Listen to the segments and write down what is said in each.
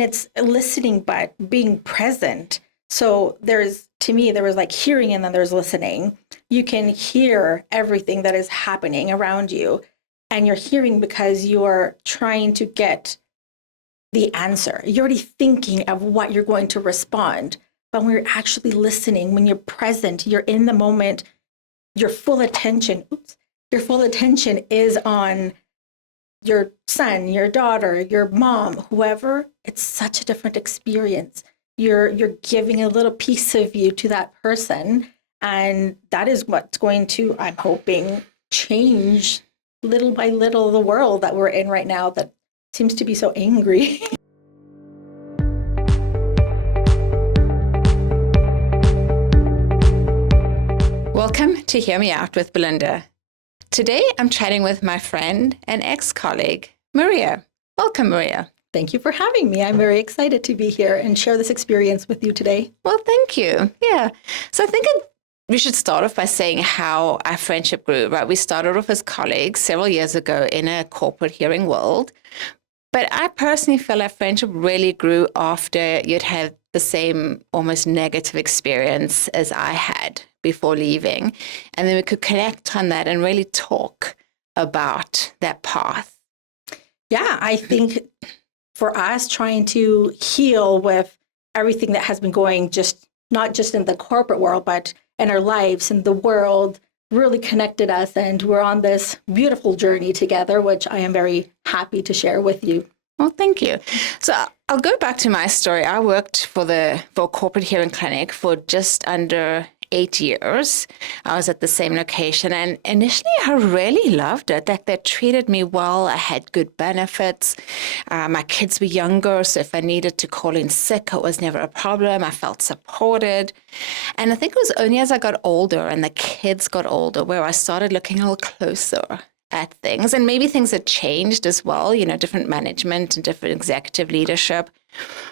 and it's listening, but being present. So to me, there was like hearing and then there's listening. You can hear everything that is happening around you, and you're hearing because you're trying to get the answer. You're already thinking of what you're going to respond. But when you're actually listening, when you're present, you're in the moment, your full attention, your full attention is on your son, your daughter, your mom, whoever. It's such a different experience. You're giving a little piece of you to that person. And that is what's going to, I'm hoping, change little by little the world that we're in right now that seems to be so angry. Welcome to Hear Me Out with Belinda. Today I'm chatting with my friend and ex-colleague, Maria. Welcome, Maria. Thank you for having me. I'm very excited to be here and share this experience with you today. Well, thank you. Yeah. So I think we should start off by saying how our friendship grew, right? We started off as colleagues several years ago in a corporate hearing world. But I personally feel our friendship really grew after you'd had the same almost negative experience as I had before leaving. And then we could connect on that and really talk about that path. Yeah, I think for us trying to heal with everything that has been going, just not just in the corporate world, but in our lives and the world, really connected us. And we're on this beautiful journey together, which I am very happy to share with you. Well, thank you. So I'll go back to my story. I worked for a corporate hearing clinic for just under 8 years. I was at the same location, and initially I really loved it, that they treated me well. I had good benefits. My kids were younger, so if I needed to call in sick, it was never a problem. I felt supported. And I think it was only as I got older and the kids got older where I started looking a little closer at things. And maybe things had changed as well, different management and different executive leadership.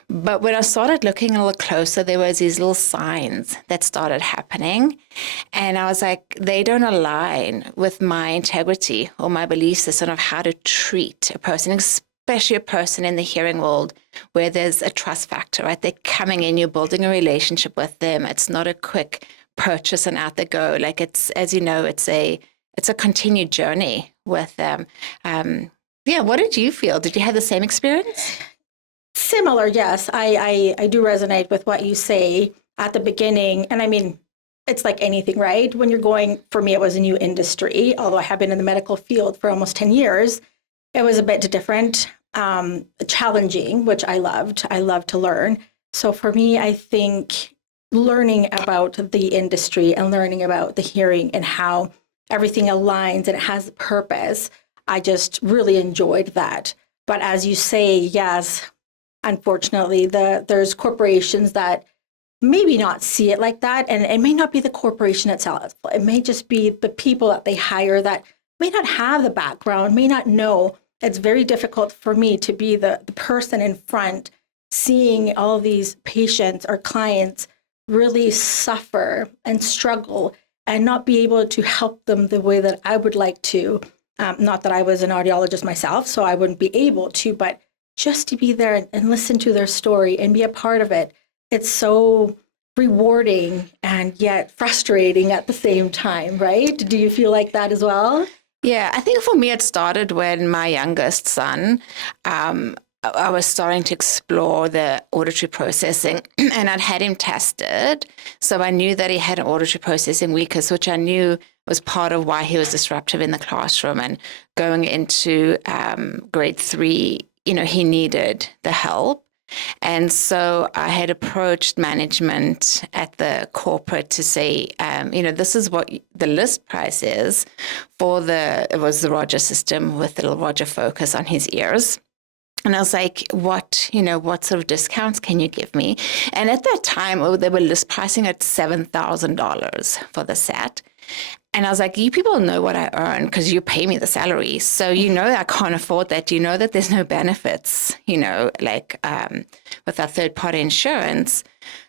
But when I started looking a little closer, there was these little signs that started happening. And I was like, they don't align with my integrity or my belief system of how to treat a person, especially a person in the hearing world where there's a trust factor, right? They're coming in, you're building a relationship with them. It's not a quick purchase and out they go. Like it's, as you know, it's a continued journey with them. What did you feel? Did you have the same experience? Similar, yes. I do resonate with what you say at the beginning. And I mean, it's like anything, right? When you're going, for me, it was a new industry, although I have been in the medical field for almost 10 years. It was a bit different, challenging, which I loved. I love to learn. So for me, I think learning about the industry and learning about the hearing and how everything aligns and it has purpose, I just really enjoyed that. But as you say, yes, unfortunately, there's corporations that maybe not see it like that. And it may not be the corporation itself. It may just be the people that they hire that may not have the background, may not know. It's very difficult for me to be the person in front, seeing all of these patients or clients really suffer and struggle and not be able to help them the way that I would like to. Not that I was an audiologist myself, so I wouldn't be able to, but just to be there and listen to their story and be a part of it. It's so rewarding and yet frustrating at the same time, right? Do you feel like that as well? Yeah, I think for me, it started when my youngest son, I was starting to explore the auditory processing and I'd had him tested. So I knew that he had an auditory processing weakness, which I knew was part of why he was disruptive in the classroom. And going into grade 3, he needed the help. And so I had approached management at the corporate to say, this is what the list price is for it was the Roger system with the little Roger focus on his ears. And I was like, what sort of discounts can you give me? And at that time, they were list pricing at $7,000 for the set. And I was like, you people know what I earn because you pay me the salary. So I can't afford that. You know that there's no benefits, with our third-party insurance.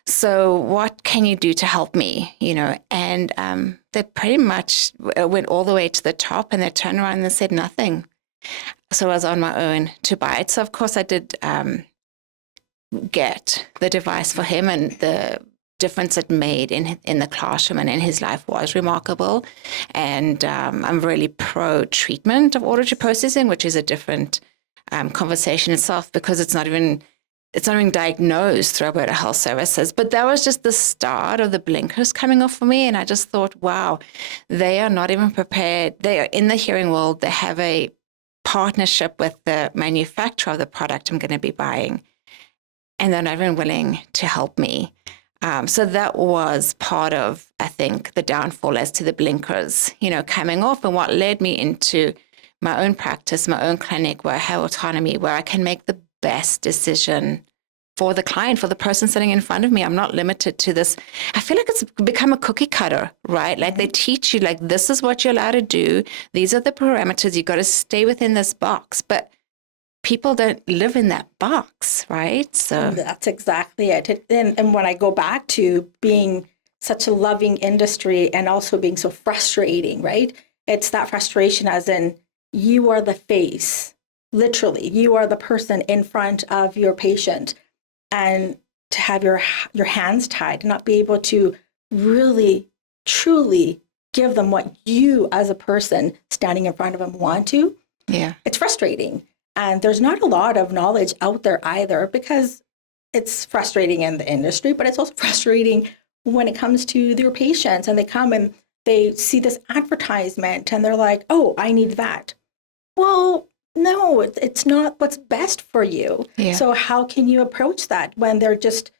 So what can you do to help me, And they pretty much went all the way to the top and they turned around and said nothing. So I was on my own to buy it. So, of course, I did get the device for him, and the difference it made in the classroom and in his life was remarkable. And I'm really pro treatment of auditory processing, which is a different conversation itself, because it's not even diagnosed through Alberta Health Services. But that was just the start of the blinkers coming off for me. And I just thought, wow, they are not even prepared. They are in the hearing world. They have a partnership with the manufacturer of the product I'm going to be buying, and they're not even willing to help me. So that was part of, I think, the downfall as to the blinkers, coming off, and what led me into my own practice, my own clinic, where I have autonomy, where I can make the best decision for the client, for the person sitting in front of me. I'm not limited to this. I feel like it's become a cookie cutter, right? Like they teach you, like, this is what you're allowed to do. These are the parameters. You got to stay within this box. But people don't live in that box, right? So that's exactly it. And when I go back to being such a loving industry and also being so frustrating, right? It's that frustration as in, you are the face. Literally, you are the person in front of your patient, and to have your hands tied and not be able to really, truly give them what you as a person standing in front of them want to. Yeah, it's frustrating. And there's not a lot of knowledge out there either, because it's frustrating in the industry, but it's also frustrating when it comes to their patients, and they come and they see this advertisement and they're like, oh, I need that. Well, no, it's not what's best for you. Yeah. So how can you approach that when they're just,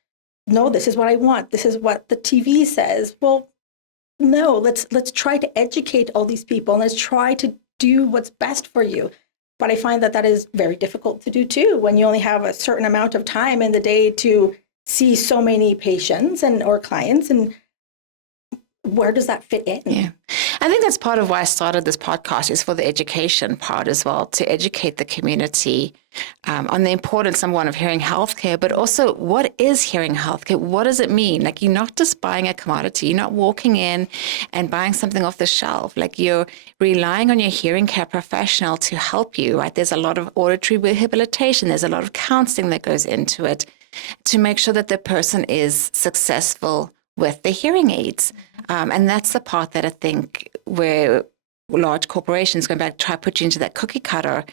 no, this is what I want. This is what the TV says. Well, no, let's try to educate all these people, and let's try to do what's best for you. But I find that is very difficult to do too, when you only have a certain amount of time in the day to see so many patients or clients, and where does that fit in? Yeah. I think that's part of why I started this podcast, is for the education part as well, to educate the community on the importance, number one, of hearing healthcare, but also, what is hearing healthcare? What does it mean? Like, you're not just buying a commodity. You're not walking in and buying something off the shelf. Like, you're relying on your hearing care professional to help you, right? There's a lot of auditory rehabilitation. There's a lot of counseling that goes into it to make sure that the person is successful with the hearing aids. And that's the part that I think where large corporations, going back, try to put you into that cookie cutter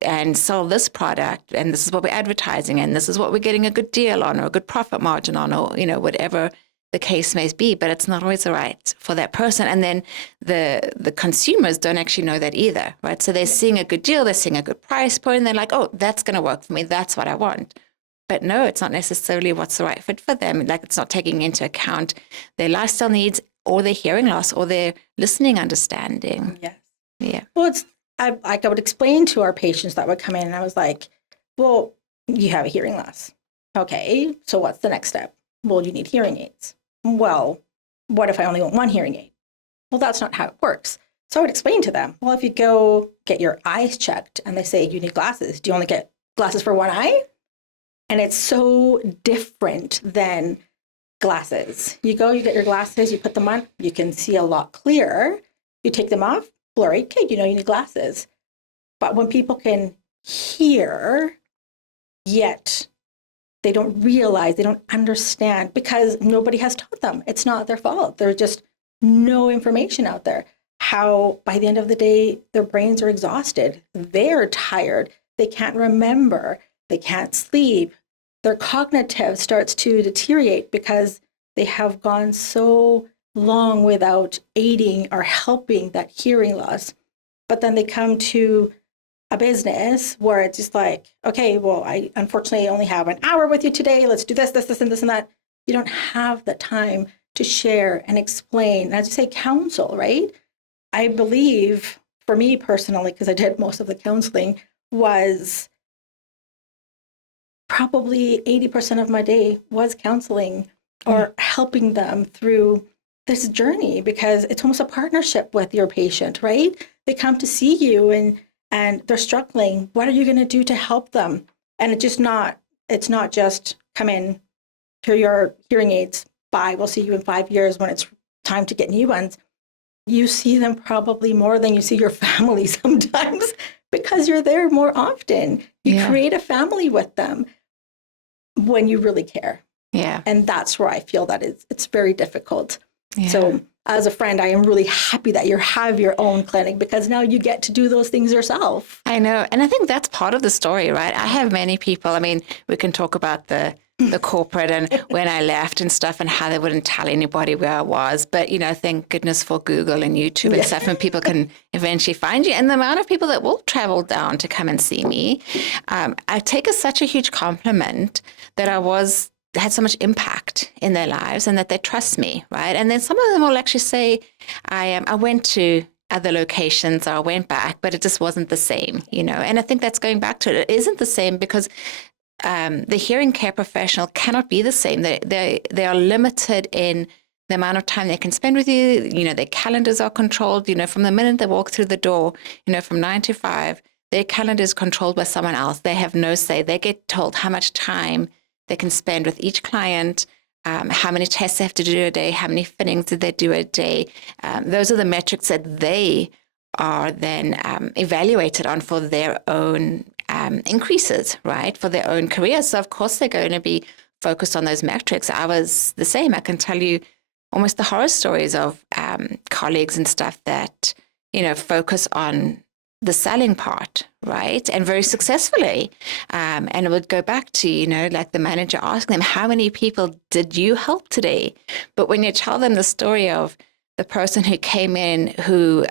and sell this product, and this is what we're advertising, and this is what we're getting a good deal on, or a good profit margin on, or whatever the case may be. But it's not always right for that person. And then the consumers don't actually know that either, right? So they're seeing a good deal, they're seeing a good price point, and they're like, oh, that's going to work for me. That's what I want. But no, it's not necessarily what's the right fit for them. Like, it's not taking into account their lifestyle needs, or their hearing loss, or their listening understanding. Yes. Yeah. Well, I would explain to our patients that would come in, and I was like, well, you have a hearing loss. Okay, so what's the next step? Well, you need hearing aids. Well, what if I only want one hearing aid? Well, that's not how it works. So I would explain to them, well, if you go get your eyes checked and they say you need glasses, do you only get glasses for one eye? And it's so different than glasses. You go, you get your glasses, you put them on, you can see a lot clearer. You take them off, blurry, okay, you need glasses. But when people can hear, yet they don't realize, they don't understand, because nobody has taught them. It's not their fault. There's just no information out there. How by the end of the day, their brains are exhausted. They're tired. They can't remember. They can't sleep. Their cognitive starts to deteriorate because they have gone so long without aiding or helping that hearing loss. But then they come to a business where it's just like, okay, well, I unfortunately only have an hour with you today. Let's do this, and this, and that. You don't have the time to share and explain, as you say, counsel, right? I believe, for me personally, because I did most of the counseling, was probably 80% of my day was counseling or helping them through this journey, because it's almost a partnership with your patient, right? They come to see you and they're struggling. What are you going to do to help them? And it's not just come in, here are your hearing aids, bye, we'll see you in 5 years when it's time to get new ones. You see them probably more than you see your family sometimes, because you're there more often. You create a family with them. when you really care. Yeah. And that's where I feel that it's very difficult. Yeah. So as a friend, I am really happy that you have your own clinic, because now you get to do those things yourself. I know. And I think that's part of the story, right? I have many people. I mean, we can talk about the corporate and when I left and stuff and how they wouldn't tell anybody where I was. But, thank goodness for Google and YouTube and stuff, and people can eventually find you. And the amount of people that will travel down to come and see me, I take as such a huge compliment that had so much impact in their lives and that they trust me, right? And then some of them will actually say, I went to other locations or I went back, but it just wasn't the same, And I think that's going back to it. It isn't the same because the hearing care professional cannot be the same. They are limited in the amount of time they can spend with you. Their calendars are controlled, from the minute they walk through the door, from 9 to 5, their calendar is controlled by someone else. They have no say. They get told how much time they can spend with each client, how many tests they have to do a day, how many fittings did they do a day. Those are the metrics that they are then evaluated on for their own increases, right, for their own career. So, of course, they're going to be focused on those metrics. I was the same. I can tell you almost the horror stories of colleagues and stuff that, focus on the selling part, right? And very successfully. And it would go back to, like the manager asking them, how many people did you help today? But when you tell them the story of the person who came in who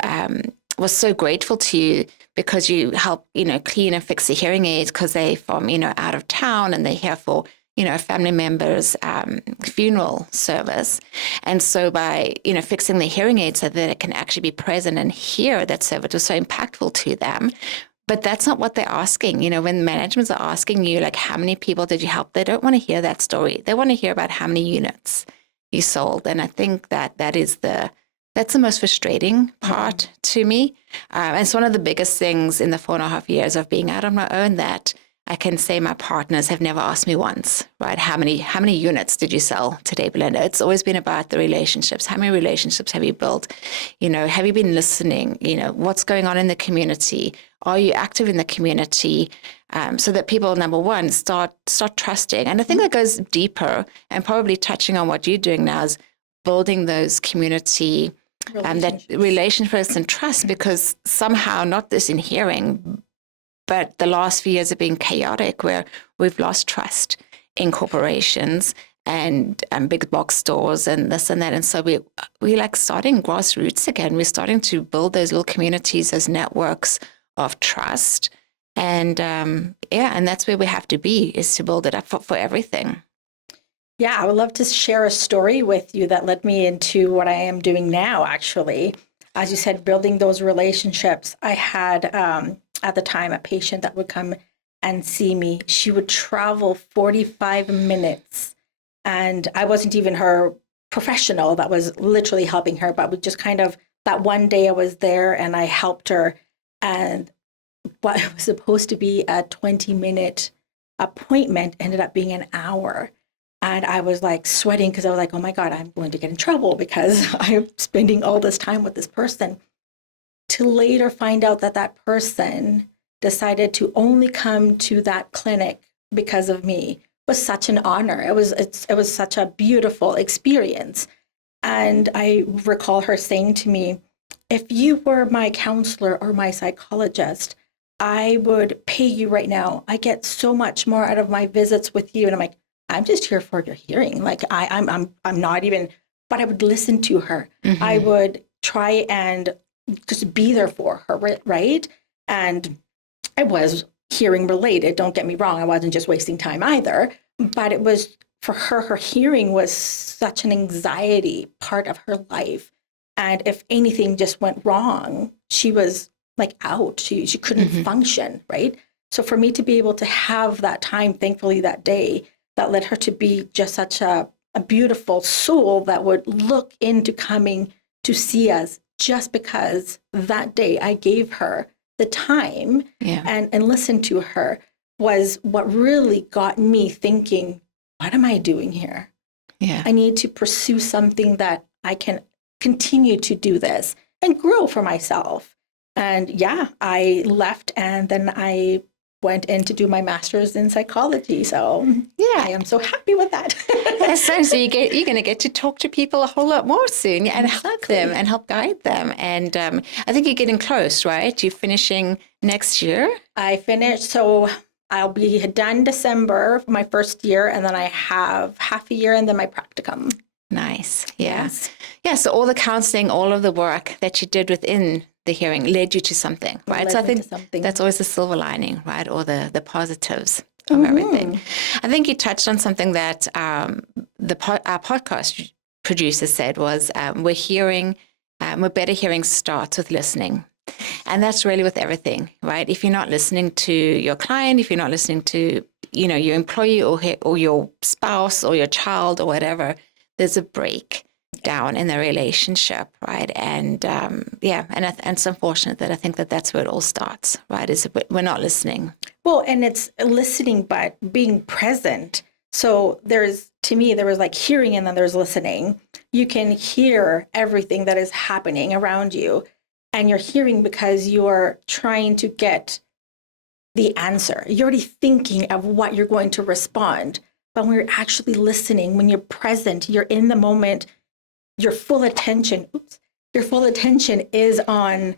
was so grateful to you because you helped, clean and fix the hearing aids because they're from, out of town and they're here for, a family member's funeral service. And so by, fixing the hearing aids so that it can actually be present and hear that service was so impactful to them. But that's not what they're asking. When managements are asking you, like, how many people did you help? They don't want to hear that story. They want to hear about how many units you sold. And I think that's the most frustrating part to me. And it's one of the biggest things in the 4.5 years of being out on my own that I can say my partners have never asked me once, right? How many units did you sell today, Belinda? It's always been about the relationships. How many relationships have you built? Have you been listening? What's going on in the community? Are you active in the community? So that people, number one, start trusting. And I think that goes deeper and probably touching on what you're doing now is building those community that relationships and trust, because somehow, not this in hearing, but the last few years have been chaotic where we've lost trust in corporations and big box stores and this and that. And so we're like starting grassroots again. We're starting to build those little communities, those networks of trust. And and that's where we have to be, is to build it up for everything. Yeah, I would love to share a story with you that led me into what I am doing now, actually. As you said, building those relationships. I had, at the time, a patient that would come and see me. She would travel 45 minutes, and I wasn't even her professional that was literally helping her, but we just kind of, that one day I was there and I helped her, and what was supposed to be a 20-minute appointment ended up being an hour. And I was like sweating because I was like, oh my God, I'm going to get in trouble because I'm spending all this time with this person. To later find out that that person decided to only come to that clinic because of me was such an honor. It was such a beautiful experience. And I recall her saying to me, if you were my counselor or my psychologist, I would pay you right now. I get so much more out of my visits with you. And I'm like, I'm just here for your hearing. Like I'm not even, but I would listen to her. Mm-hmm. I would try and just be there for her, right? And I was hearing related. Don't get me wrong. I wasn't just wasting time either, but it was for her, her hearing was such an anxiety part of her life. And if anything just went wrong, she was like out. She couldn't mm-hmm. function, right? So for me to be able to have that time, thankfully that day, that led her to be just such a beautiful soul that would look into coming to see us just because that day I gave her the time and listened to her was what really got me thinking, what am I doing here? Yeah. I need to pursue something that I can continue to do this and grow for myself. And I left, and then I went in to do my master's in psychology. So Yeah. I am so happy with that. So you're going to get to talk to people a whole lot more soon and help them and help guide them. And I think you're getting close, right? You're finishing next year. I finished, so I'll be done December, my first year, and then I have half a year and then my practicum. Nice. Yeah. Yes. Yeah. So all the counseling, all of the work that you did within the hearing led you to something, right? So I think that's always the silver lining, right? Or the positives of everything. I think you touched on something that our podcast producer said was we're better hearing starts with listening. And that's really with everything, right? If you're not listening to your client, if you're not listening to, your employee or your spouse or your child or whatever, there's a break down in the relationship, right? And and it's unfortunate that I think that's where it all starts, right? Is we're not listening. Well, and it's listening, but being present. So there was like hearing and then there's listening. You can hear everything that is happening around you, and you're hearing because you're trying to get the answer. You're already thinking of what you're going to respond. But when you're actually listening, when you're present, you're in the moment, your full attention is on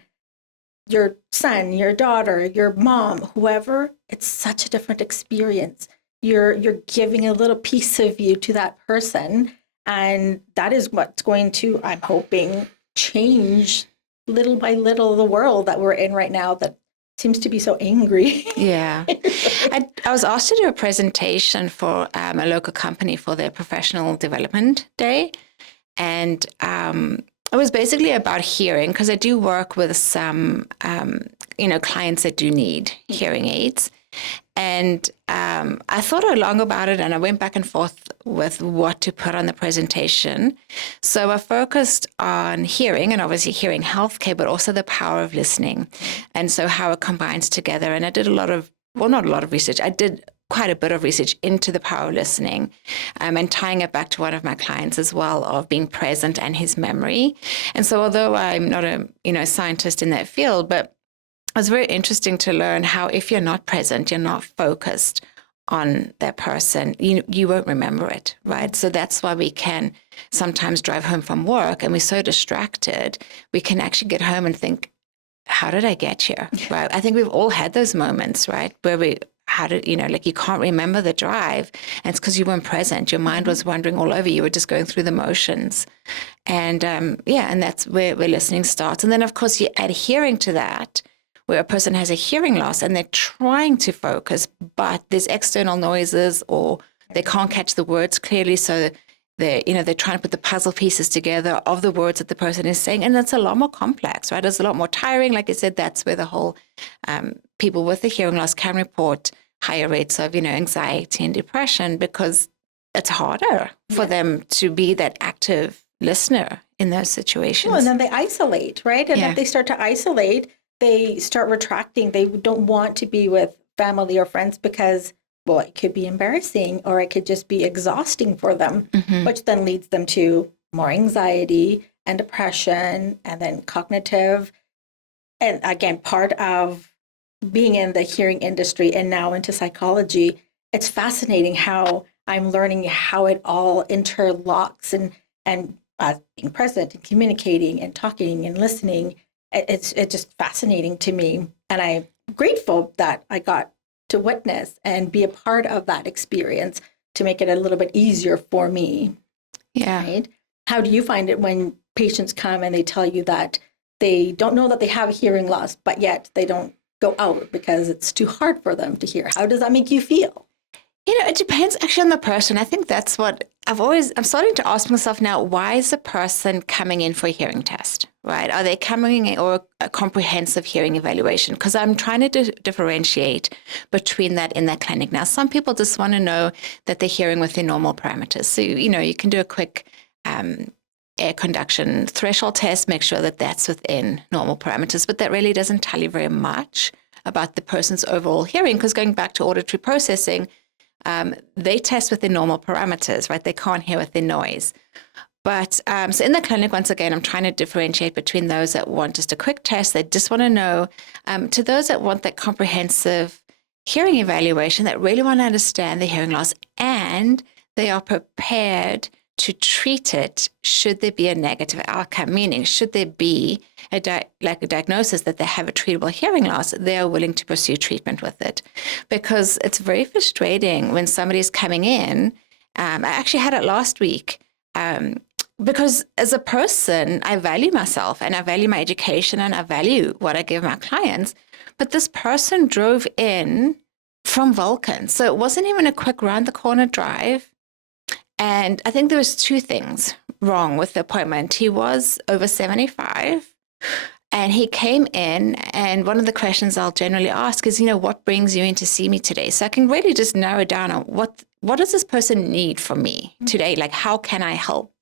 your son, your daughter, your mom, whoever. It's such a different experience. You're giving a little piece of you to that person. And that is what's going to, I'm hoping, change little by little the world that we're in right now that seems to be so angry. Yeah. I was asked to do a presentation for a local company for their professional development day. And it was basically about hearing, because I do work with some, clients that do need hearing aids. And I thought long about it, and I went back and forth with what to put on the presentation. So I focused on hearing, and obviously hearing healthcare, but also the power of listening, and so how it combines together. And I did not a lot of research. I did quite a bit of research into the power of listening, and tying it back to one of my clients as well, of being present and his memory. And so although I'm not a scientist in that field, but it was very interesting to learn how if you're not present, you're not focused on that person, you won't remember it, right? So that's why we can sometimes drive home from work and we're so distracted, we can actually get home and think, how did I get here, right? I think we've all had those moments, right? Where you can't remember the drive, and it's because you weren't present. Your mind was wandering all over. You were just going through the motions. And and that's where listening starts. And then, of course, you add hearing to that, where a person has a hearing loss and they're trying to focus, but there's external noises or they can't catch the words clearly. So they're trying to put the puzzle pieces together of the words that the person is saying. And it's a lot more complex, right? It's a lot more tiring. Like I said, that's where the whole people with the hearing loss can report higher rates of, anxiety and depression, because it's harder for them to be that active listener in those situations. Well, and then they isolate, right? And if they start to isolate, they start retracting. They don't want to be with family or friends because, well, it could be embarrassing or it could just be exhausting for them, which then leads them to more anxiety and depression and then cognitive. And again, part of being in the hearing industry and now into psychology, it's fascinating how I'm learning how it all interlocks and being present and communicating and talking and listening. It's just fascinating to me. And I'm grateful that I got to witness and be a part of that experience to make it a little bit easier for me. Yeah. Right? How do you find it when patients come and they tell you that they don't know that they have a hearing loss, but yet they don't go out because it's too hard for them to hear? How does that make you feel? It depends actually on the person. I think that's what I'm starting to ask myself now, why is the person coming in for a hearing test, right? Are they coming in or a comprehensive hearing evaluation? Because I'm trying to differentiate between that in that clinic. Now, some people just want to know that they're hearing within normal parameters. So, you can do a quick air conduction threshold test, make sure that that's within normal parameters, but that really doesn't tell you very much about the person's overall hearing, because going back to auditory processing, they test within normal parameters, right? They can't hear within noise. But so in the clinic, once again, I'm trying to differentiate between those that want just a quick test. They just want to know, to those that want that comprehensive hearing evaluation that really want to understand the hearing loss, and they are prepared to treat it should there be a negative outcome, meaning should there be a diagnosis that they have a treatable hearing loss, they are willing to pursue treatment with it. Because it's very frustrating when somebody's coming in. I actually had it last week. Because as a person, I value myself and I value my education and I value what I give my clients. But this person drove in from Vulcan. So it wasn't even a quick round the corner drive. And I think there was two things wrong with the appointment. He was over 75 and he came in, and one of the questions I'll generally ask is, what brings you in to see me today? So I can really just narrow down on what does this person need from me today? Like, how can I help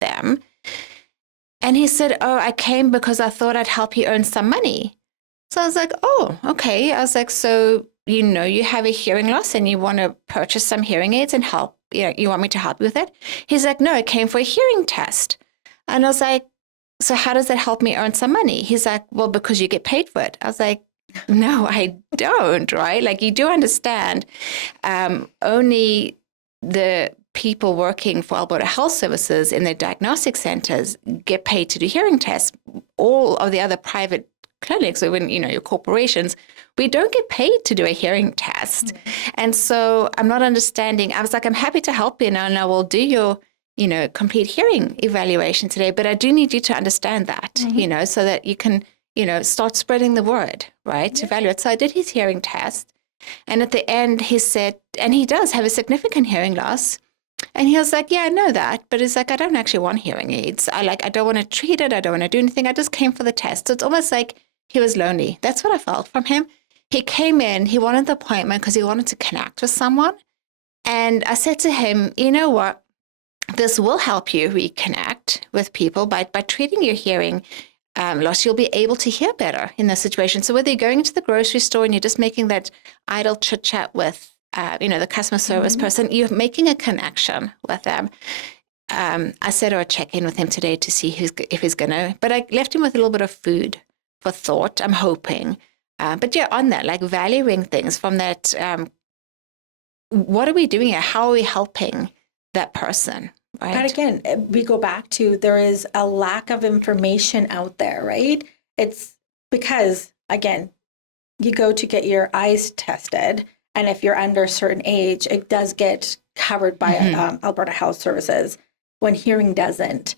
them? And he said, oh, I came because I thought I'd help you earn some money. So I was like, oh, okay. I was like, so, you have a hearing loss and you want to purchase some hearing aids and help. You want me to help you with it? He's like, no, I came for a hearing test. And I was like, so how does that help me earn some money? He's like, well, because you get paid for it. I was like, no, I don't, right? Like, you do understand, only the people working for Alberta Health Services in their diagnostic centers get paid to do hearing tests. All of the other private clinics, or when, your corporations, we don't get paid to do a hearing test. Mm-hmm. And so I'm not understanding. I was like, I'm happy to help you, and I will do your, complete hearing evaluation today, but I do need you to understand that, mm-hmm. So that you can, start spreading the word, right? Yeah. To evaluate. So I did his hearing test. And at the end, he said, and he does have a significant hearing loss. And he was like, yeah, I know that. But it's like, I don't actually want hearing aids. I don't want to treat it. I don't want to do anything. I just came for the test. So it's almost like he was lonely. That's what I felt from him. He came in, he wanted the appointment because he wanted to connect with someone. And I said to him, you know what? This will help you reconnect with people by treating your hearing loss. You'll be able to hear better in this situation. So whether you're going into the grocery store and you're just making that idle chit chat with, the customer service mm-hmm. person, you're making a connection with them. I said I'd check in with him today to see if he's going to, but I left him with a little bit of food for thought, I'm hoping. But yeah, on that, like valuing things from that, what are we doing here? How are we helping that person? Right? But again, we go back to, there is a lack of information out there, right? It's because, again, you go to get your eyes tested, and if you're under a certain age, it does get covered by mm-hmm. Alberta Health Services when hearing doesn't.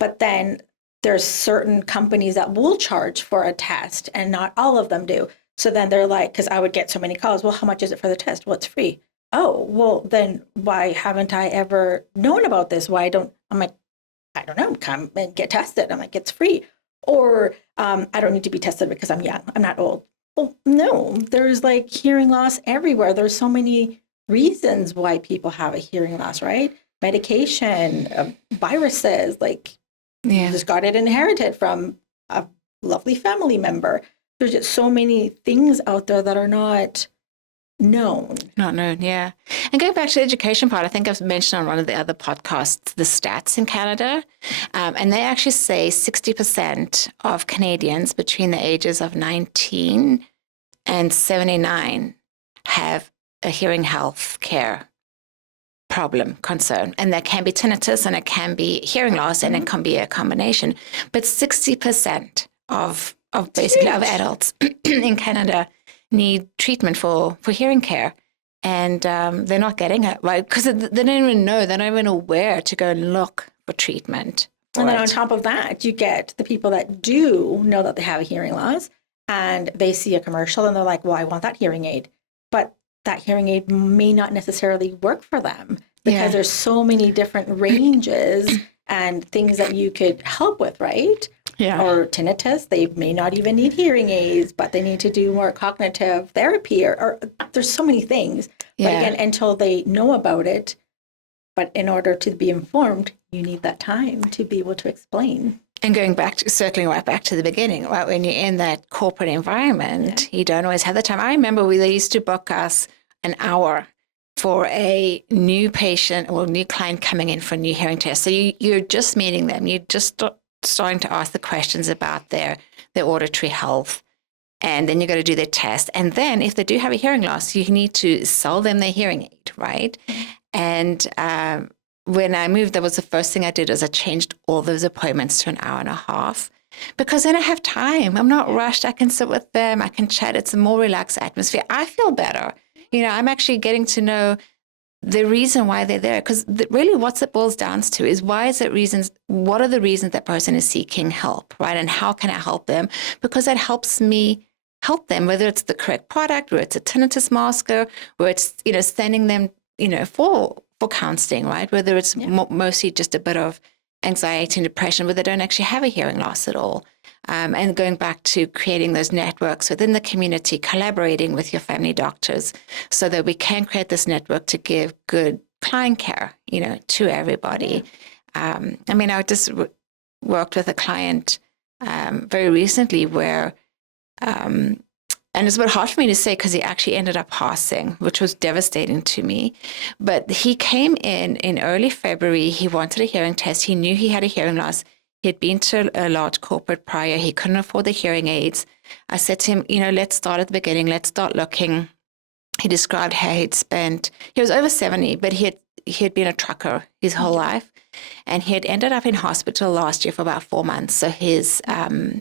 But then there's certain companies that will charge for a test, and not all of them do. So then they're like, because I would get so many calls, well, how much is it for the test? Well, it's free. Oh, well, then why haven't I ever known about this? I'm like, I don't know, come and get tested. I'm like, it's free. Or I don't need to be tested because I'm young. I'm not old. Well, no, there's like hearing loss everywhere. There's so many reasons why people have a hearing loss, right? Medication, viruses, like you just got it inherited from a lovely family member. There's just so many things out there that are not known. Not known, yeah. And going back to the education part, I think I've mentioned on one of the other podcasts the stats in Canada, and they actually say 60% of Canadians between the ages of 19 and 79 have a hearing health care concern. And that can be tinnitus, and it can be hearing loss, and it can be a combination. But 60% of basically of adults in Canada need treatment for hearing care, and they're not getting it, right? Because they don't even know, they're not even aware to go and look for treatment. And then on top of that, you get the people that do know that they have a hearing loss, and they see a commercial and they're like, well, I want that hearing aid. But that hearing aid may not necessarily work for them because there's so many different ranges and things that you could help with, right? Yeah. Or tinnitus, they may not even need hearing aids, but they need to do more cognitive therapy, or there's so many things. But again, until they know about it, but in order to be informed, you need that time to be able to explain. And circling right back to the beginning, right? When you're in that corporate environment, you don't always have the time. I remember they used to book us an hour for a new patient or new client coming in for a new hearing test. So you're just meeting them. You're just starting to ask the questions about their auditory health. And then you got to do their test. And then if they do have a hearing loss, you need to sell them their hearing aid, right? And when I moved, that was the first thing I did is I changed all those appointments to an hour and a half because then I have time. I'm not rushed. I can sit with them. I can chat. It's a more relaxed atmosphere. I feel better. I'm actually getting to know the reason why they're there. Because really what it boils down to is what are the reasons that person is seeking help, right? And how can I help them? Because that helps me help them, whether it's the correct product, or it's a tinnitus masker, or it's, sending them, for counseling, right? Whether it's mostly just a bit of anxiety and depression, where they don't actually have a hearing loss at all. And going back to creating those networks within the community, collaborating with your family doctors so that we can create this network to give good client care, to everybody. I just worked with a client very recently where, and it's a bit hard for me to say because he actually ended up passing, which was devastating to me. But he came in early February. He wanted a hearing test. He knew he had a hearing loss. He had been to a large corporate prior. He couldn't afford the hearing aids. I said to him, let's start at the beginning. Let's start looking. He described how he was over 70, but he had been a trucker his whole life. And he had ended up in hospital last year for about 4 months. So his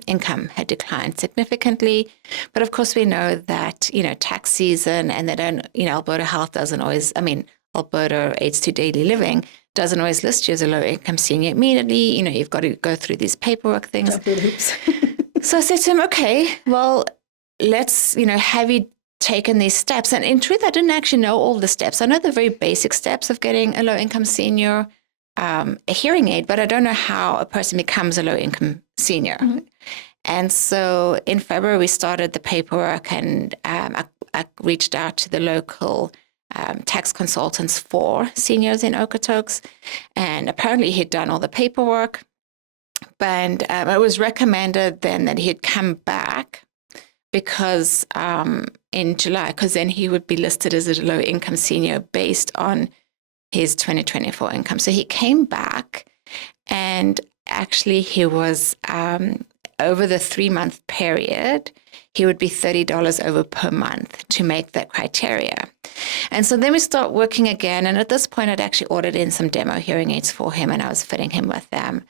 income had declined significantly. But of course, we know that, tax season and they don't, Alberta Health doesn't always, Alberta Aids to Daily Living doesn't always list you as a low income senior immediately. You've got to go through these paperwork things. Jump through the hoops. So I said to him, okay, well, let's, have you taken these steps? And in truth, I didn't actually know all the steps. I know the very basic steps of getting a low income senior a hearing aid, but I don't know how a person becomes a low income senior. Mm-hmm. And so in February, we started the paperwork and I reached out to the local tax consultants for seniors in Okotoks. And apparently he'd done all the paperwork. And it was recommended then that he'd come back because in July, because then he would be listed as a low income senior based on his 2024 income. So he came back and actually he was over the 3-month period, he would be $30 over per month to make that criteria. And so then we start working again. And at this point, I'd actually ordered in some demo hearing aids for him and I was fitting him with them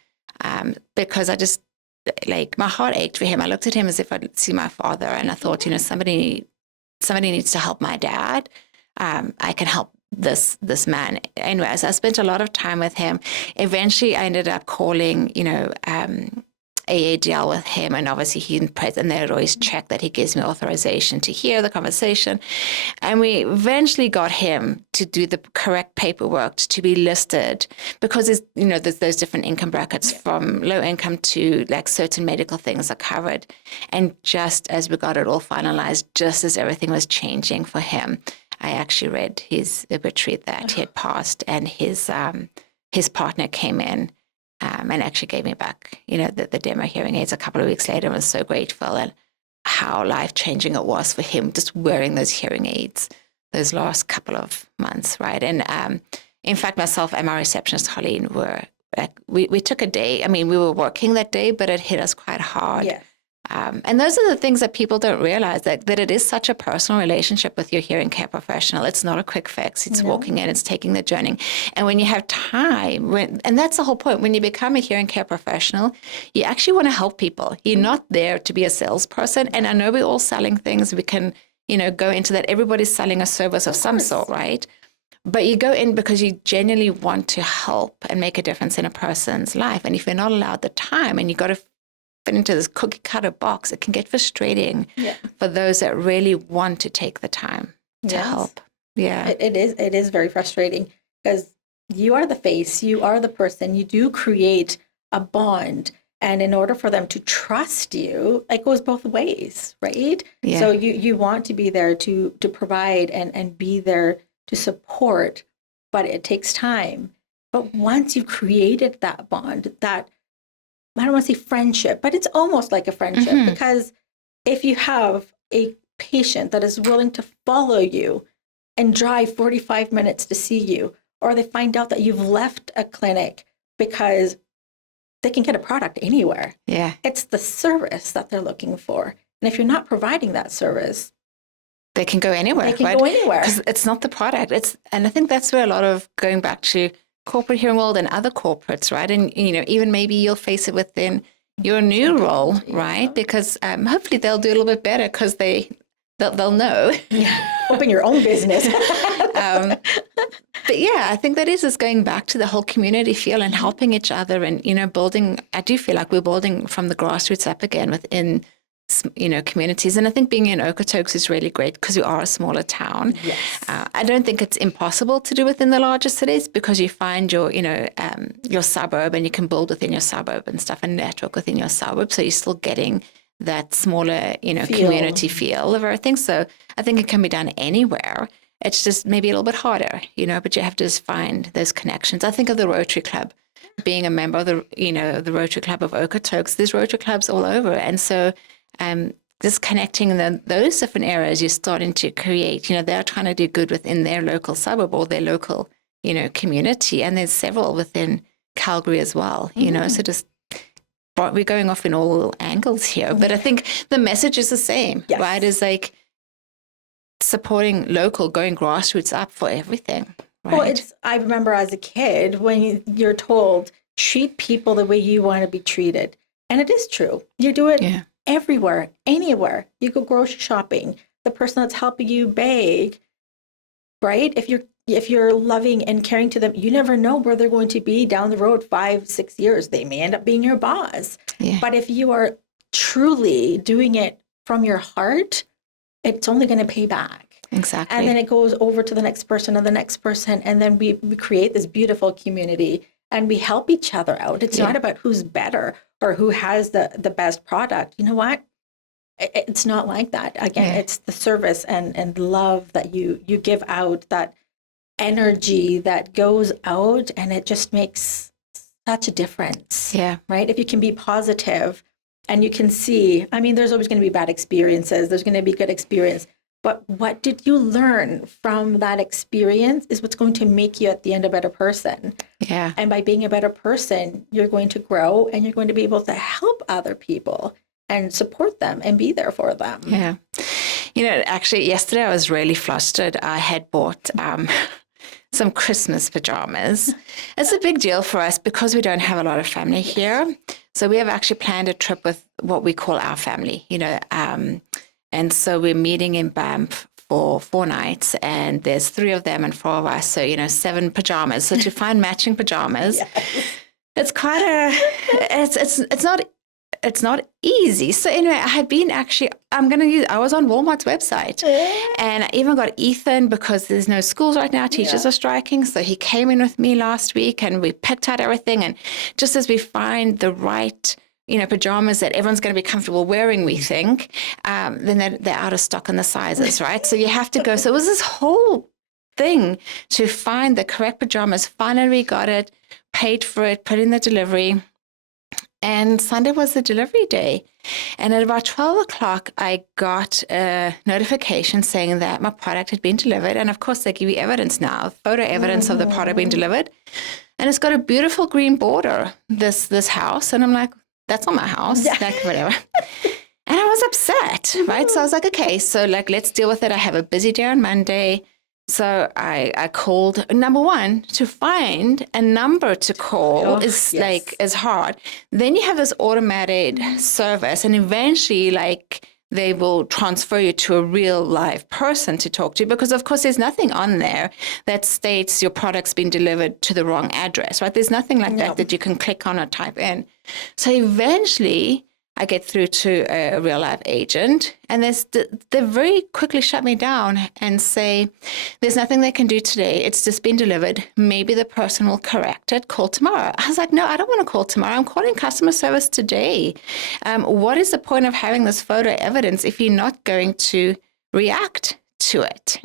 because I just, my heart ached for him. I looked at him as if I'd see my father and I thought, somebody needs to help my dad. I can help this man. Anyways, I spent a lot of time with him. Eventually, I ended up calling, AADL with him, and obviously he didn't press, and they would always check that he gives me authorization to hear the conversation. And we eventually got him to do the correct paperwork to be listed because there's those different income brackets from low income to certain medical things are covered. And just as we got it all finalized, just as everything was changing for him, I actually read his obituary that he had passed, and his partner came in and actually gave me back, the demo hearing aids a couple of weeks later. I was so grateful and how life-changing it was for him just wearing those hearing aids those last couple of months, right? And in fact, myself and my receptionist, Holleen, we took a day. We were working that day, but it hit us quite hard. Yeah. And those are the things that people don't realize, that it is such a personal relationship with your hearing care professional. It's not a quick fix. It's walking in, it's taking the journey. And when you have time, and that's the whole point, when you become a hearing care professional, you actually want to help people. You're not there to be a salesperson. And I know we're all selling things. We can, go into that. Everybody's selling a service of some sort, right? But you go in because you genuinely want to help and make a difference in a person's life. And if you're not allowed the time and you got to into this cookie cutter box, it can get frustrating for those that really want to take the time to help. Yeah, it is very frustrating because you are the face, you are the person, you do create a bond. And in order for them to trust you, it goes both ways, right? Yeah. So you want to be there to provide and be there to support, but it takes time. But once you've created that bond, that, I don't want to say friendship, but it's almost like a friendship because if you have a patient that is willing to follow you and drive 45 minutes to see you, or they find out that you've left a clinic because they can get a product anywhere. Yeah. It's the service that they're looking for. And if you're not providing that service, they can go anywhere. they can go anywhere. Because it's not the product. And I think that's where a lot of going back to corporate hearing world and other corporates, right? And, even maybe you'll face it within your new role, right? Because hopefully they'll do a little bit better because they'll know. Open your own business. But yeah, I think that is going back to the whole community feel and helping each other and, building. I do feel like we're building from the grassroots up again within, communities. And I think being in Okotoks is really great because we are a smaller town. Yes. I don't think it's impossible to do within the larger cities because you find your suburb and you can build within your suburb and stuff and network within your suburb. So you're still getting that smaller, community feel of everything. So I think it can be done anywhere. It's just maybe a little bit harder, but you have to just find those connections. I think of the Rotary Club, being a member of the Rotary Club of Okotoks. There's Rotary Clubs all over. And so just connecting those different areas, you're starting to create, they're trying to do good within their local suburb or their local, community. And there's several within Calgary as well, so just we're going off in all angles here. But I think the message is the same, yes. right? Is like supporting local, going grassroots up for everything. Right? Well, I remember as a kid when you're told, treat people the way you want to be treated. And it is true. You do it everywhere, anywhere. You go grocery shopping, the person that's helping you bag, right? If you're loving and caring to them, you never know where they're going to be down the road 5-6 years. They may end up being your boss. Yeah. But if you are truly doing it from your heart, it's only going to pay back. Exactly. And then it goes over to the next person and the next person. And then we create this beautiful community and we help each other out. It's not about who's better or who has the best product. You know what? It's not like that. Again, it's the service and love that you give out, that energy that goes out, and it just makes such a difference. Yeah. Right? If you can be positive and you can see, there's always going to be bad experiences. There's going to be good experience. But what did you learn from that experience is what's going to make you at the end a better person. Yeah. And by being a better person, you're going to grow and you're going to be able to help other people and support them and be there for them. Yeah. Actually, yesterday I was really flustered. I had bought some Christmas pajamas. It's a big deal for us because we don't have a lot of family here. So we have actually planned a trip with what we call our family, and so we're meeting in Banff for 4 nights, and there's 3 of them and 4 of us. So, 7 pajamas. So to find matching pajamas, it's quite it's not easy. So anyway, I was on Walmart's website and I even got Ethan because there's no schools right now. Teachers are striking. So he came in with me last week and we picked out everything. And just as we find the right pajamas that everyone's going to be comfortable wearing, we think, then they're out of stock in the sizes, right? So you have to go. So it was this whole thing to find the correct pajamas. Finally, we got it, paid for it, put in the delivery. And Sunday was the delivery day. And at about 12 o'clock, I got a notification saying that my product had been delivered. And of course, they give you evidence now, photo evidence of the product being delivered. And it's got a beautiful green border, this house. And I'm like, that's not my house, like whatever. And I was upset, right? So I was like, okay, so let's deal with it. I have a busy day on Monday. So I called. Number one, to find a number to call is hard. Then you have this automated service, and eventually they will transfer you to a real live person to talk to, because of course there's nothing on there that states your product's been delivered to the wrong address, right? There's nothing like that you can click on or type in. So eventually I get through to a real life agent, and they very quickly shut me down and say, there's nothing they can do today. It's just been delivered. Maybe the person will correct it. Call tomorrow. I was like, no, I don't want to call tomorrow. I'm calling customer service today. What is the point of having this photo evidence if you're not going to react to it,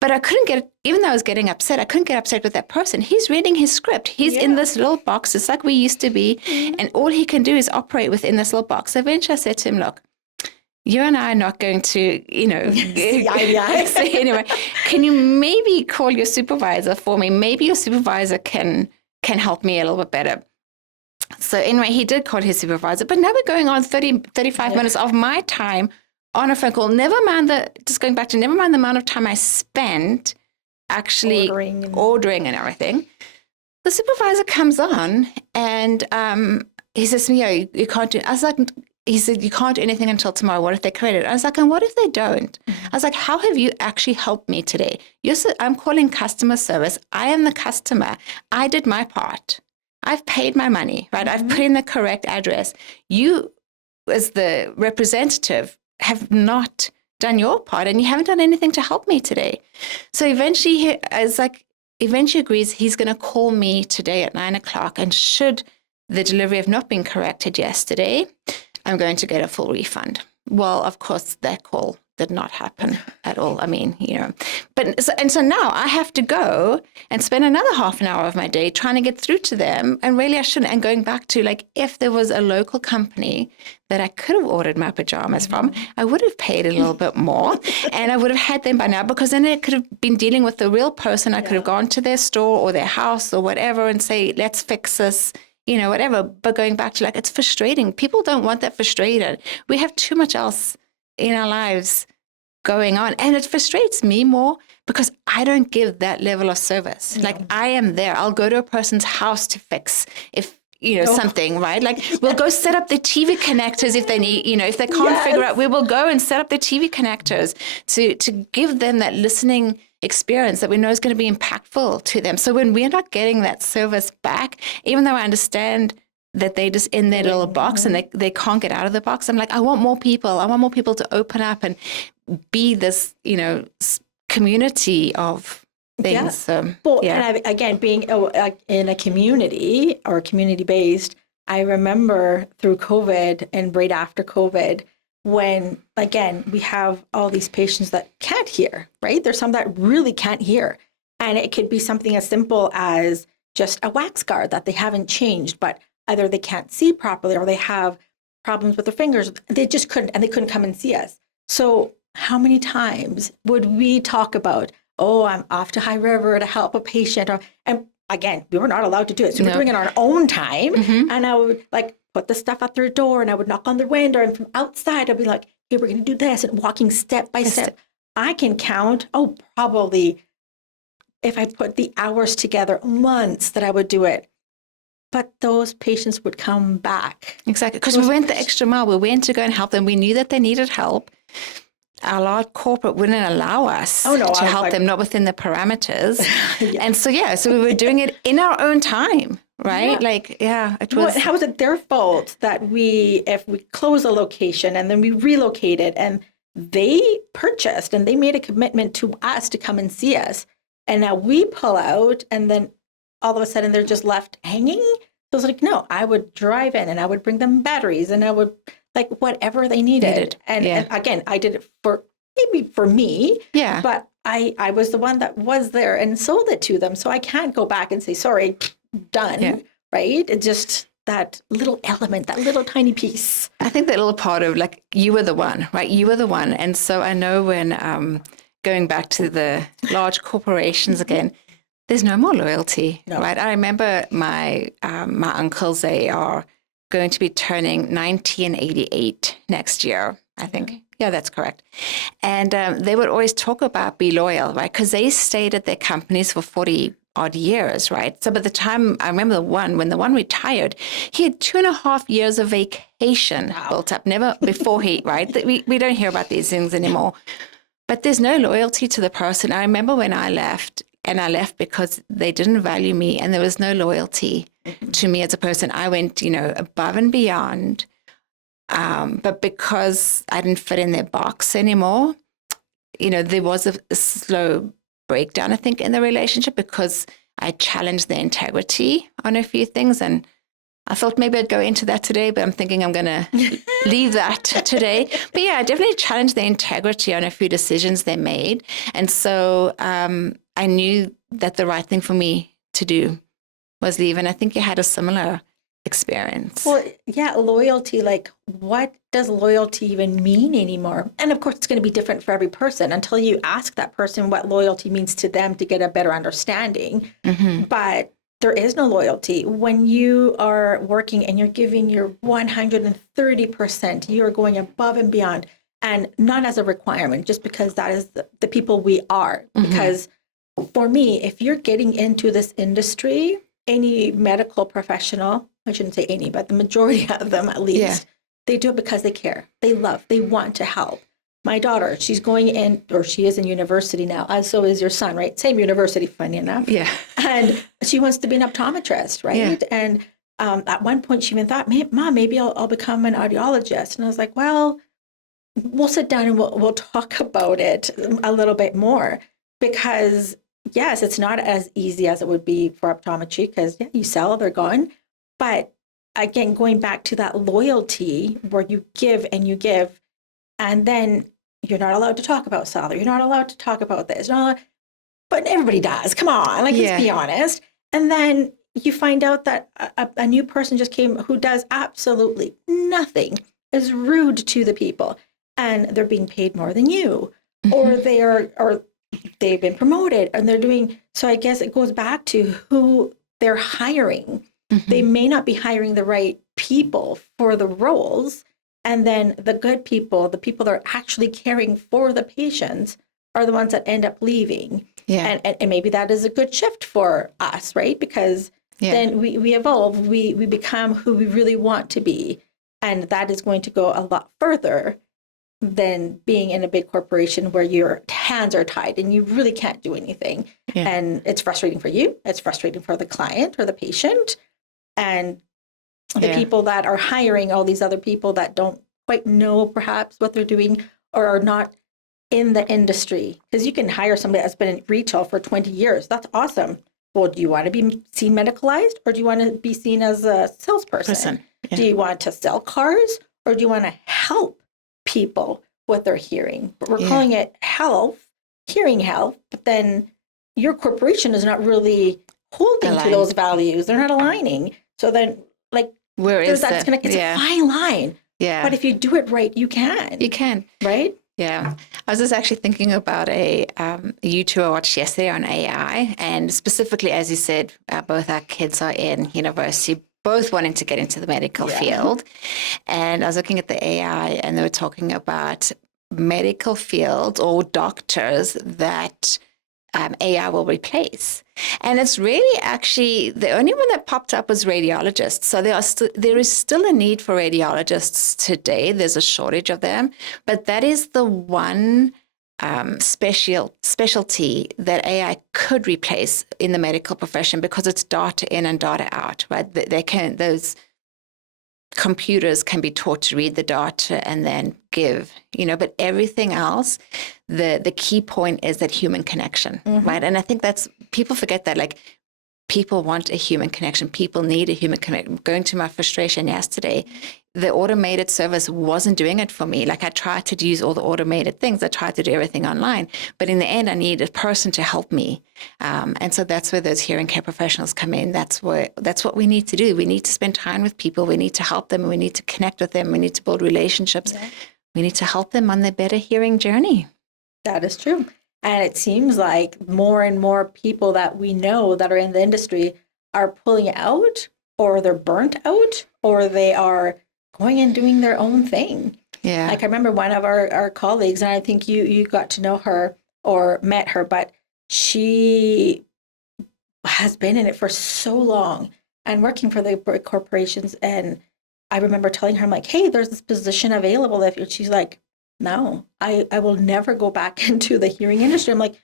But I couldn't get, even though I was getting upset, I couldn't get upset with that person. He's reading his script. He's in this little box. It's like we used to be. And all he can do is operate within this little box. So eventually I said to him, look, you and I are not going to, So anyway, can you maybe call your supervisor for me? Maybe your supervisor can help me a little bit better. So anyway, he did call his supervisor, but now we're going on 35 minutes of my time on a phone call. Never mind never mind the amount of time I spent actually ordering and everything. The supervisor comes on and he says to me, you can't do, I was like, he said, you can't do anything until tomorrow. What if they credit? I was like, and what if they don't? I was like, how have you actually helped me today? I'm calling customer service. I am the customer. I did my part. I've paid my money, right? I've put in the correct address. You, as the representative, have not done your part and you haven't done anything to help me today. So eventually agrees he's going to call me today at 9:00. And should the delivery have not been corrected yesterday, I'm going to get a full refund. Well, of course, that call did not happen at all. I mean, so now I have to go and spend another half an hour of my day trying to get through to them. And really I shouldn't. And going back to if there was a local company that I could have ordered my pajamas from, I would have paid a little bit more and I would have had them by now, because then I could have been dealing with the real person. I could have gone to their store or their house or whatever and say, let's fix this, whatever. But going back to it's frustrating. People don't want that frustrated. We have too much else in our lives going on. And it frustrates me more because I don't give that level of service. No. I am there. I'll go to a person's house to fix something, right? We'll go set up the TV connectors if they need, if they can't figure out, we will go and set up the TV connectors to give them that listening experience that we know is going to be impactful to them. So when we're not getting that service back, even though I understand that they just in their little box and they can't get out of the box, I'm like, I want more people. I want more people to open up and be this, community of things. Yeah. And again, being in a community or community-based, I remember through COVID and right after COVID, when, again, we have all these patients that can't hear, right? There's some that really can't hear. And it could be something as simple as just a wax guard that they haven't changed, but either they can't see properly or they have problems with their fingers. They just couldn't, and they couldn't come and see us. So how many times would we talk about, I'm off to High River to help a patient? And again, we were not allowed to do it. So we're doing it on our own time. And I would put the stuff at their door and I would knock on their window. And from outside, I'd be like, hey, we're going to do this, and walking step by step. I can count, probably if I put the hours together, months that I would do it. But those patients would come back. Exactly, because we went the extra mile. We went to go and help them. We knew that they needed help. Our large corporate wouldn't allow us to help them, not within the parameters. And so we were doing it in our own time, right? It was. How was it their fault that if we close a location and then we relocated and they purchased and they made a commitment to us to come and see us, and now we pull out and then all of a sudden they're just left hanging? So it's no, I would drive in and I would bring them batteries and I would whatever they needed. And again, I did it for me. Yeah. But I was the one that was there and sold it to them. So I can't go back and say, sorry, done. Yeah. Right? It's just that little element, that little tiny piece. I think that little part of you were the one, right? You were the one. And so I know when going back to the large corporations again, there's no more loyalty, right? I remember my uncles, they are going to be turning 90 and 88 next year, I think. Mm-hmm. Yeah, that's correct. And they would always talk about be loyal, right? Because they stayed at their companies for 40 odd years, right? So by the time, I remember when the one retired, he had 2.5 years of vacation built up, never before right? We don't hear about these things anymore. But there's no loyalty to the person. I remember when I left, and I left because they didn't value me and there was no loyalty to me as a person. I went, above and beyond. But because I didn't fit in their box anymore, there was a slow breakdown, I think, in the relationship because I challenged their integrity on a few things. And I thought maybe I'd go into that today, but I'm thinking I'm going to leave that today. But yeah, I definitely challenged their integrity on a few decisions they made. And so I knew that the right thing for me to do was leave. And I think you had a similar experience. Well, yeah, loyalty, what does loyalty even mean anymore? And of course, it's going to be different for every person until you ask that person what loyalty means to them to get a better understanding. Mm-hmm. But there is no loyalty. When you are working and you're giving your 130%, you're going above and beyond, and not as a requirement, just because that is the people we are. Because for me, if you're getting into this industry, any medical professional, I shouldn't say any, but the majority of them at least, they do it because they care. They love, they want to help. My daughter, she's going in, or she is in university now, as so is your son, right? Same university, funny enough. Yeah. And she wants to be an optometrist, right? Yeah. And at one point she even thought, Mom, maybe I'll become an audiologist. And I was like, well, we'll sit down and we'll talk about it a little bit more, because yes, it's not as easy as it would be for optometry, because you sell, they're gone. But again, going back to that loyalty where you give, and then you're not allowed to talk about salary. You're not allowed to talk about this. But everybody does. Come on, let's be honest. And then you find out that a new person just came who does absolutely nothing, is rude to the people, and they're being paid more than you, or they've been promoted and they're doing. So I guess it goes back to who they're hiring. They may not be hiring the right people for the roles. And then the good people, the people that are actually caring for the patients, are the ones that end up leaving. Yeah. And maybe that is a good shift for us, right? Because then we evolve, we become who we really want to be. And that is going to go a lot further than being in a big corporation where your hands are tied and you really can't do anything. Yeah. And it's frustrating for you. It's frustrating for the client or the patient. And the people that are hiring all these other people that don't quite know perhaps what they're doing, or are not in the industry. Because you can hire somebody that's been in retail for 20 years. That's awesome. Well, do you want to be seen medicalized, or do you want to be seen as a salesperson? Do you want to sell cars, or do you want to help people with their hearing? But we're calling it hearing health, but then your corporation is not really holding to those values. They're not aligning. So then, where is that? It's a fine line. Yeah. But if you do it right, you can. You can. Right? Yeah. I was just actually thinking about a YouTube I watched yesterday on AI. And specifically, as you said, both our kids are in university, both wanting to get into the medical field. And I was looking at the AI, and they were talking about medical fields or doctors that AI will replace. And it's really actually, the only one that popped up was radiologists. So there is still a need for radiologists today. There's a shortage of them, but that is the one specialty that AI could replace in the medical profession, because it's data in and data out, right? Those computers can be taught to read the data and then give, but everything else, the key point is that human connection, right? And I think people forget that, people want a human connection. People need a human connection. Going to my frustration yesterday, the automated service wasn't doing it for me. I tried to use all the automated things. I tried to do everything online, but in the end, I need a person to help me. And so that's where those hearing care professionals come in. That's what we need to do. We need to spend time with people. We need to help them. We need to connect with them. We need to build relationships. Yeah. We need to help them on their better hearing journey. That is true. And it seems like more and more people that we know that are in the industry are pulling out, or they're burnt out, or they are going and doing their own thing. Yeah. I remember one of our colleagues, and I think you got to know her or met her, but she has been in it for so long and working for the corporations. And I remember telling her, I'm like, hey, there's this position available. She's like, no, I will never go back into the hearing industry. I'm like,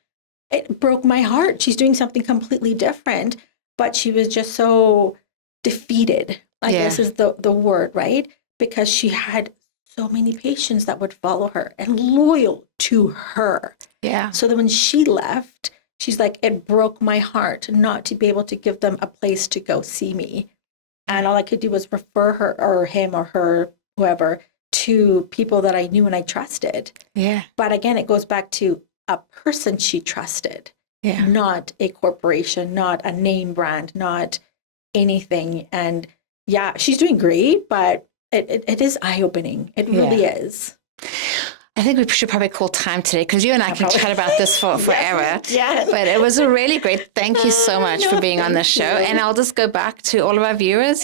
it broke my heart. She's doing something completely different, but she was just so defeated, I guess is the word, right? Because she had so many patients that would follow her and loyal to her. Yeah. So that when she left, she's like, it broke my heart not to be able to give them a place to go see me. And all I could do was refer her or him or her, whoever, to people that I knew and I trusted. Yeah. But again, it goes back to a person she trusted, not a corporation, not a name brand, not anything. And she's doing great, but it is eye-opening. It really is. I think we should probably call time today because you and I can chat about this for forever. Yes. But it was a really great. Thank you so much for being on the show. And I'll just go back to all of our viewers.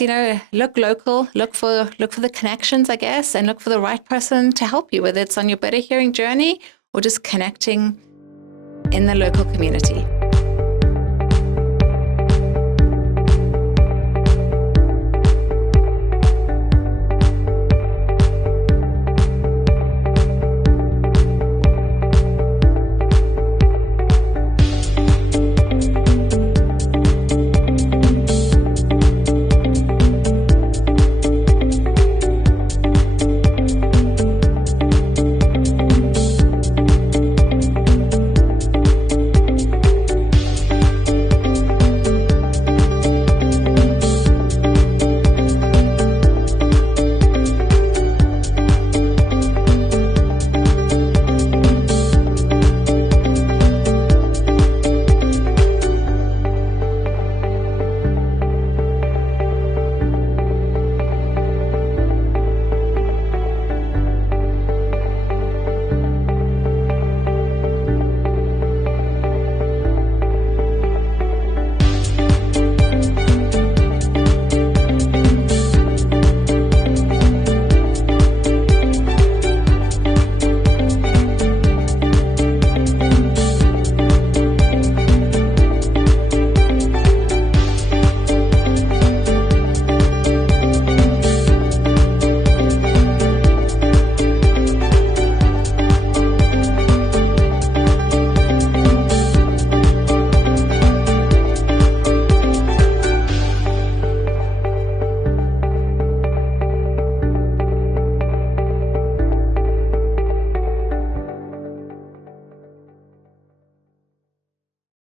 Look local, look for the connections, I guess, and look for the right person to help you, whether it's on your better hearing journey or just connecting in the local community.